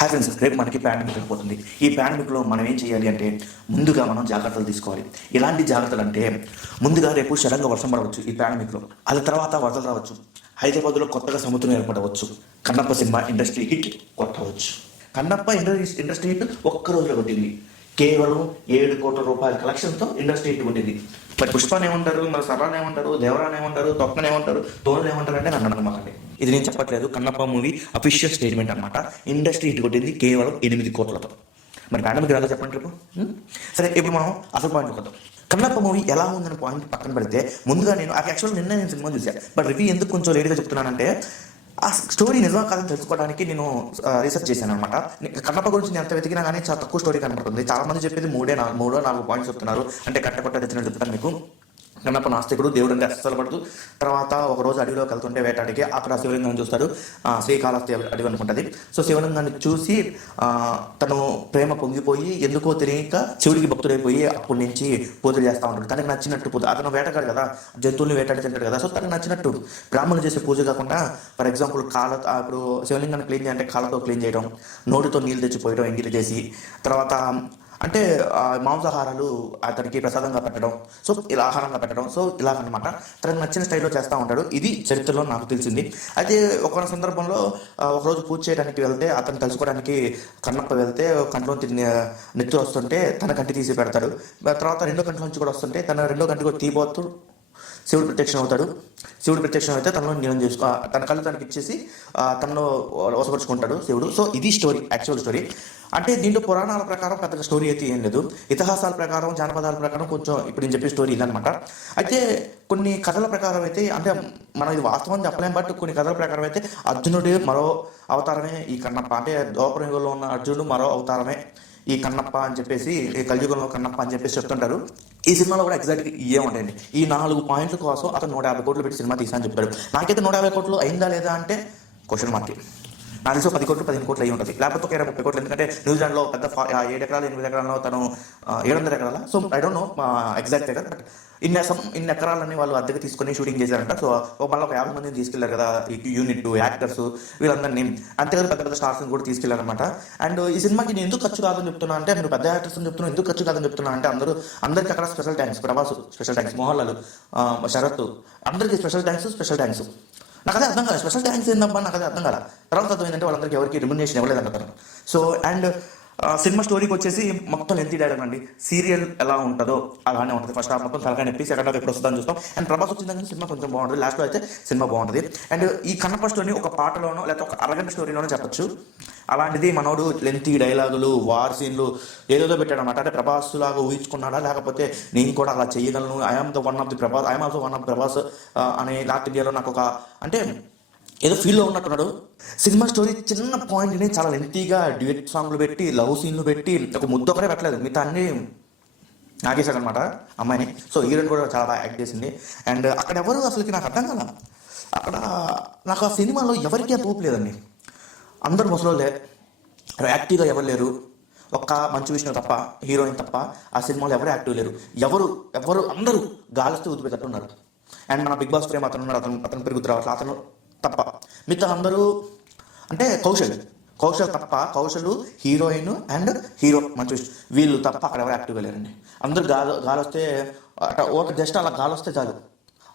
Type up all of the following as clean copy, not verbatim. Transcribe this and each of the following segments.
Hi friends, రేపు మనకి pandemic అయిపోతుంది. ఈ పాండమిక్లో మనం ఏం చేయాలి అంటే ముందుగా మనం జాగ్రత్తలు తీసుకోవాలి. ఎలాంటి జాగ్రత్తలు అంటే ముందుగా రేపు సడన్గా వర్షం పడవచ్చు ఈ పాండమిక్లో. అది తర్వాత వరదలు రావచ్చు. హైదరాబాద్లో కొత్తగా సముద్రం ఏర్పడవచ్చు. కన్నప్ప సినిమా ఇండస్ట్రీ హిట్ కొట్టవచ్చు. కన్నప్ప ఇండస్ట్రీ హిట్ ఒక్క రోజులో కొట్టింది. కేవలం 7 కోట్ల రూపాయల కలెక్షన్తో ఇండస్ట్రీ హిట్ కొట్టింది. మరి పుష్పాన్ని ఏమంటారు, మరి సరాన్ని ఏమంటారు, దేవరాన్ని ఏమంటారు, తొక్కని ఏమంటారు, తోళ్ళు ఏమంటారు అంటే నన్ను అనమాకండి. ఇది నేను చెప్పట్లేదు, కన్నప్ప మూవీ అఫీషియల్ స్టేట్మెంట్ అనమాట. ఇండస్ట్రీ హిట్ కొట్టింది కేవలం 8 కోట్లతో. మరి పాండమిక్ రాగా చెప్పండి రేపు. సరే, ఇప్పుడు మనం అసలు పాయింట్ కొద్దాం. కన్నప్ప మూవీ ఎలా ఉందని పాయింట్ పక్కన పెడితే ముందుగా నేను యాక్చువల్ నిన్న సినిమా చూసాను. బట్ రివ్యూ ఎందుకు కొంచెం లేట్గా చెప్తున్నానంటే ఆ స్టోరీ నిజమా కాదని తెలుసుకోవడానికి నేను రీసెర్చ్ చేశాను అనమాట. కన్నప్ప గురించి నేను ఎంత వెతికినా కానీ చాలా తక్కువ స్టోరీ కనబడుతుంది. చాలా మంది చెప్పేది 3-4 పాయింట్స్ చెప్తున్నారు. అంటే కట్టకొట్ట తెచ్చినట్టు చెప్తాను మీకు. కన్నప్ప నాస్తికుడు, దేవుడు అంటే అస్సలు పడుతూ. తర్వాత ఒకరోజు అడవిలోకి వెళ్తుంటే వేటాడికి అక్కడ శివలింగాన్ని చూస్తాడు. శ్రీకాళహస్తి అడవి అనుకుంటుంది. సో శివలింగాన్ని చూసి తను ప్రేమ పొంగిపోయి ఎందుకో తెలియక శివుడికి భక్తుడైపోయి అప్పటి నుంచి పూజలు చేస్తూ ఉంటాడు. తనకు నచ్చినట్టు పూజ. అతను వేటగాడు కదా, జంతువుల్ని వేటాడి తింటాడు కదా. సో తనకు నచ్చినట్టు బ్రాహ్మణులు చేసే పూజ కాకుండా ఫర్ ఎగ్జాంపుల్ ఇప్పుడు శివలింగాన్ని క్లీన్ చేయాలంటే కాళ్ళతో క్లీన్ చేయడం, నోటితో నీళ్ళు తెచ్చిపోయడం ఎంగిలి చేసి, తర్వాత అంటే మాంసాహారాలు అతనికి ప్రసాదంగా పెట్టడం, సో ఇలా ఆహారంగా పెట్టడం, సో ఇలా అనమాట. తనకు నచ్చిన స్టైల్లో చేస్తూ ఉంటాడు. ఇది చరిత్రలో నాకు తెలిసింది. అయితే ఒక సందర్భంలో ఒకరోజు పూజ చేయడానికి వెళ్తే, అతను తెలుసుకోవడానికి కన్నప్ప వెళ్తే కంట్లో నెత్తురు వస్తుంటే తన కంటి తీసి పెడతాడు. తర్వాత రెండో కంటి నుంచి కూడా వస్తుంటే తన రెండో కంటి కూడా తీపోతూ శివుడు ప్రత్యక్షం అవుతాడు. శివుడు ప్రత్యక్షం అయితే తనలో నీలం తన కళ్ళు తనకి ఇచ్చేసి తనలో వసపరుచుకుంటాడు శివుడు. సో ఇది స్టోరీ, యాక్చువల్ స్టోరీ. అంటే దీంట్లో పురాణాల ప్రకారం పెద్దగా స్టోరీ అయితే ఏం లేదు. ఇతిహాసాల ప్రకారం, జానపదాల ప్రకారం కొంచెం ఇప్పుడు నేను చెప్పే స్టోరీ ఇదనమాట. అయితే కొన్ని కథల ప్రకారం అయితే, అంటే మనం ఇది వాస్తవం చెప్పలేం, బట్ కొన్ని కథల ప్రకారం అయితే అర్జునుడి మరో అవతారమే ఈ కన్నప్ప. అంటే ద్వాపర యుగంలో ఉన్న అర్జునుడు మరో అవతారమే ఈ కన్నప్ప అని చెప్పేసి, ఈ కలియుగంలో కన్నప్ప అని చెప్పేసి చెప్తుంటారు. ఈ సినిమాలో కూడా ఎగ్జాక్ట్గా ఏముంటాయండి. ఈ 4 పాయింట్ల కోసం అతను 150 కోట్లు పెట్టి సినిమా తీసా అని చెప్తాడు. నాకైతే 150 కోట్లు అయిందా లేదా అంటే క్వశ్చన్ మార్క్. నాకు తెలిసి 10 కోట్లు 15 కోట్లు అయ్యి ఉంటుంది, లేకపోతే ఒక 30 కోట్లు. ఎందుకంటే న్యూజిలాండ్లో పెద్ద 7 ఎకరాలు 8 ఎకరాల్లో తను 700 ఎకరాల, so I don't know exact figure, but ఇన్ని ఎకరాలని వాళ్ళు అద్దెకి తీసుకొని షూటింగ్ చేశారంట. సో మళ్ళీ ఒక 50 మందిని తీసుకెళ్లారు కదా, యూనిట్ యాక్టర్స్ వీళ్ళందరినీ, అంతేకాదు పెద్ద పెద్ద స్టార్స్ని కూడా తీసుకెళ్లారనమాట. అండ్ ఈ సినిమాకి నేను ఎందుకు ఖర్చు కాదని చెప్తున్నా అంటే, మీరు పెద్ద యాక్టర్స్ అని చెప్తున్నా, ఎందుకు ఖర్చు కాదని చెప్తున్నా అంటే అందరికీ అక్కడ special thanks. Prabhas special thanks, Mohan Lal, Sarath, అందరికీ స్పెషల్ థ్యాంక్స్. నాకు అదే అర్థం కాదు, స్పెషల్ థ్యాంక్స్ ఏందబ్బా, నాకు అదే అర్థం కాదు. తర్వాత అర్థం ఏంటంటే వాళ్ళందరికీ ఎవరికి రెమ్యునరేషన్ ఇవ్వలేదంటారు. సో అండ్ సినిమా స్టోరీకి వచ్చేసి మొత్తం లెంతీ డైలాగ్ అండి. సీరియల్ ఎలా ఉంటుందో అలానే ఉంటుంది. ఫస్ట్ హాఫ్ మొత్తం తలకాయ నొప్పి, సెకండ్ హాఫ్ ఎప్పుడు వస్తుందని చూస్తాం. అండ్ ప్రభాస్ వచ్చిందని సినిమా కొంచెం బాగుంటుంది, లాస్ట్లో అయితే సినిమా బాగుంటుంది. అండ్ ఈ కన్నప్ప స్టోరీ ఒక పాటలోనో లేకపోతే ఒక అరగంట స్టోరీలోనో చెప్పచ్చు. అలాంటిది మనోడు లెంతీ డైలాగులు, వార్ సీన్లు ఏదేదో పెట్టాడు అనమాట. అంటే ప్రభాస్ లాగా ఊహించుకున్నాడా, లేకపోతే నేను కూడా అలా చేయగలను, I'm also one of the Prabhas అనే నార్త్ ఇండియాలో నాకు ఒక అంటే ఏదో ఫీల్లో ఉన్నట్టున్నాడు. సినిమా స్టోరీ చిన్న పాయింట్ని చాలా లెంతీగా డ్యూయట్ సాంగ్లు పెట్టి, లవ్ సీన్లు పెట్టి, ఒక ముద్దు ఒకటే పెట్టలేదు, మిగతా అన్ని నాగేశాడు అనమాట అమ్మాయిని. సో హీరోయిన్ కూడా చాలా బాగా యాక్ట్ చేసింది. అండ్ అక్కడ ఎవరు అసలుకి నాకు అర్థం కాల. అక్కడ నాకు ఆ సినిమాలో ఎవరికీ అంత ఊపు లేదండి. అందరూ ముసలోళ్ళే, యాక్టివ్గా ఎవరు లేరు. ఒక్క మంచు విష్ణు తప్ప, హీరోయిన్ తప్ప ఆ సినిమాలో ఎవరు యాక్టివ్ లేరు. ఎవరు అందరూ గాలిస్తే ఊదిపోయేటట్టున్నారు. అండ్ మన బిగ్ బాస్ ఫ్రేమ్ అతను ఉన్నాడు, అతను పెరుగుతు రావట్లేదు, అతను తప్ప మిగతా అందరూ అంటే కౌశల్ తప్ప, Kaushal, heroine and hero Manchu Vishnu, వీళ్ళు తప్ప అక్కడ ఎవరు యాక్టివ్గా లేరండి. అందరూ గాలి వస్తే ఒక జస్ట్ అలా గాలి వస్తే చాలు,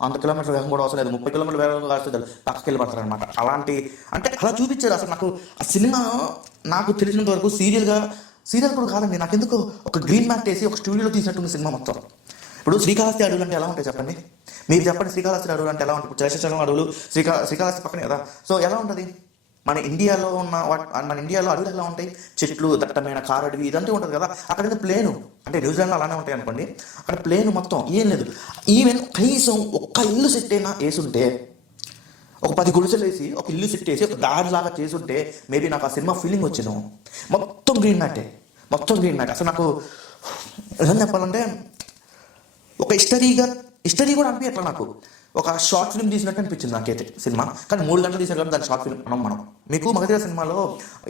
100 కిలోమీటర్ వేగం కూడా అవసరం లేదు, 30 కిలోమీటర్ వేగంగా కాస్తే చాలు పక్కకి వెళ్ళి పడతారు అనమాట. అలాంటి అంటే అలా చూపించారు. అసలు నాకు ఆ సినిమా నాకు తెలిసినంత వరకు సీరియల్ కూడా కాదండి. నాకు ఎందుకు ఒక గ్రీన్ మ్యాట్ వేసి ఒక స్టూడియోలో తీసినట్టుంది సినిమా మొత్తం. ఇప్పుడు శ్రీకాళహస్తి అడవులు అంటే ఎలా ఉంటాయి చెప్పండి, మీరు చెప్పండి. శ్రీకాళహస్తి అడవులు అంటే ఎలా ఉంటాయి? ఇప్పుడు శేషాచలం అడవులు శ్రీకాళహస్తి పక్కనే కదా. సో ఎలా ఉంటుంది? మన ఇండియాలో అడవులు ఎలా ఉంటాయి? చెట్లు, దట్టమైన కారు అడవి ఇదంతా ఉంటుంది కదా. అక్కడ ప్లేను, అంటే న్యూజిలాండ్లో అలానే ఉంటాయి అనుకోండి. అక్కడ ప్లేను మొత్తం ఏం లేదు. ఈవెన్ కనీసం ఒక్క ఇల్లు సెట్ అయినా వేసుంటే, ఒక 10 గుడిసెలు వేసి ఒక ఇల్లు సెట్ వేసి ఒక దారిలాగా చేసుంటే మేబీ నాకు ఆ సినిమా ఫీలింగ్ వచ్చింది. మొత్తం గ్రీన్ మ్యాట్. అసలు నాకు నిజం చెప్పాలంటే ఒక హిస్టరీ కూడా అనిపించట్లా. నాకు ఒక షార్ట్ ఫిల్మ్ తీసినట్టు అనిపించింది నాకైతే సినిమా. కానీ 3 గంటలు తీసారు కాబట్టి దాని షార్ట్ ఫిల్మ్ మనం మీకు మగధీర సినిమాలో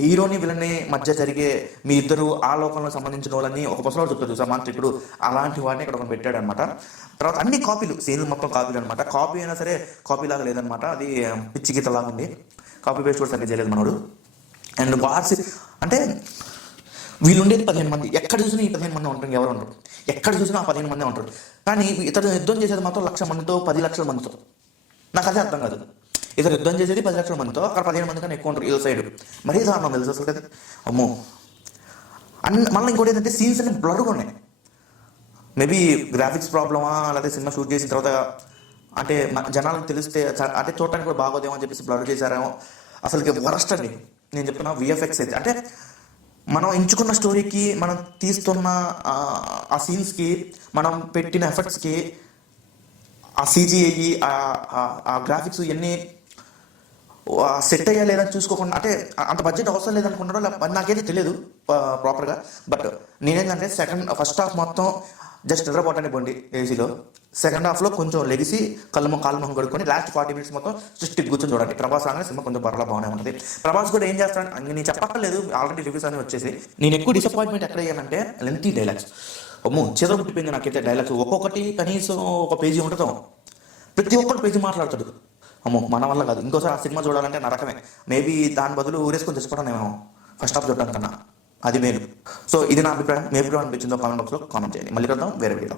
హీరోని విలన్ని మధ్య జరిగే మీ ఇద్దరు ఆ లోకంలో సంబంధించిన వాళ్ళని ఒక పసలో చెప్తారు సమాంత్రికుడు, అలాంటి వాడిని ఇక్కడ ఒక పెట్టాడు అనమాట. తర్వాత అన్ని కాపీలు, సీన్లు మొత్తం కాపీలు అనమాట. కాపీ అయినా సరే కాపీ లాగా లేదనమాట, అది పిచ్చి గీత లాగా ఉంది. కాపీ పేస్ట్ కూడా సరిగ్గా చేయలేదు మనోడు. అండ్ వార్స్ అంటే వీళ్ళు ఉండేది 15 మంది, ఎక్కడ చూసినా ఈ 15 మంది ఉంటారు, ఎవరు ఉండరు, ఎక్కడ చూసినా ఆ 15 మంది ఉంటారు. కానీ ఇతను యుద్ధం చేసేది మాత్రం 1,00,000 మందితో 10 లక్షల మందితో. నాకు అదే అర్థం కాదు. ఇతను యుద్ధం చేసేది 10 లక్షల మందితో, అక్కడ 15 మంది కన్నా ఎక్కువ ఉంటారు ఈ సైడ్. మరీ దారుణం తెలుసు అసలు కదా. అమ్మో. మళ్ళీ ఇంకోటి ఏంటంటే సీన్స్ అన్ని బ్లర్గా ఉన్నాయి. మేబీ గ్రాఫిక్స్ ప్రాబ్లమా, లేకపోతే సినిమా షూట్ చేసిన తర్వాత అంటే జనాలకు తెలిస్తే అంటే చూడటానికి కూడా బాగోదేమో అని చెప్పేసి బ్లర్ చేశారేమో. అసలుకి వరస్ట్ అండి నేను చెప్తున్నా. విఎఫ్ఎక్స్ అయితే అంటే మనం ఎంచుకున్న స్టోరీకి, మనం తీస్తున్న ఆ సీన్స్కి, మనం పెట్టిన ఎఫర్ట్స్కి, ఆ సీజీఐ, ఆ గ్రాఫిక్స్ ఇవన్నీ సెట్ అయ్యా లేదని చూసుకోకుండా, అంటే అంత బడ్జెట్ అవసరం లేదనుకుంటారో నాకైతే తెలియదు ప్రాపర్గా. బట్ నేనేంటంటే ఫస్ట్ హాఫ్ మొత్తం జస్ట్ నిద్రపోవటానికి పోండి ఏసీలో. సెకండ్ హాఫ్లో కొంచెం లెగిసి కాళ్ళు మొహం కడుక్కొని లాస్ట్ 40 minutes మొత్తం స్టిక్ కూర్చొని చూడండి. ప్రభాస్ రాగానే సినిమా కొంచెం పర్లా బాగానే ఉంటుంది. ప్రభాస్ కూడా ఏం చేస్తాడు నేను చెప్పక్కర్లేదు, ఆల్రెడీ రివ్యూస్ అన్ని వచ్చేసి. నేను ఎక్కువ డిసప్పాయింట్మెంట్ ఎక్కడ అయ్యానంటే లెంతీ డైలాగ్స్. అమ్మో చేతులు పుట్టిపోయింది నాకైతే డైలాగ్స్. ఒక్కొక్కటి కనీసం ఒక పేజీ ఉంటుందో, ప్రతి ఒక్కరు పేజీ మాట్లాడతాడు. అమ్మో మన వల్ల కాదు. ఇంకోసారి ఆ సినిమా చూడాలంటే నరకమే. మేబీ దాని బదులు ఊరేసుకొని తెచ్చుకోవడం ఫస్ట్ హాఫ్ చూడడం కన్నా అది మేలు. సో ఇది నా అభిప్రాయం. మీ అభిప్రాయం అనిపించిందో కామెంట్ బాక్స్లో కామెంట్ చేయండి. మళ్ళీ కలుద్దాం వేరే వీడియో.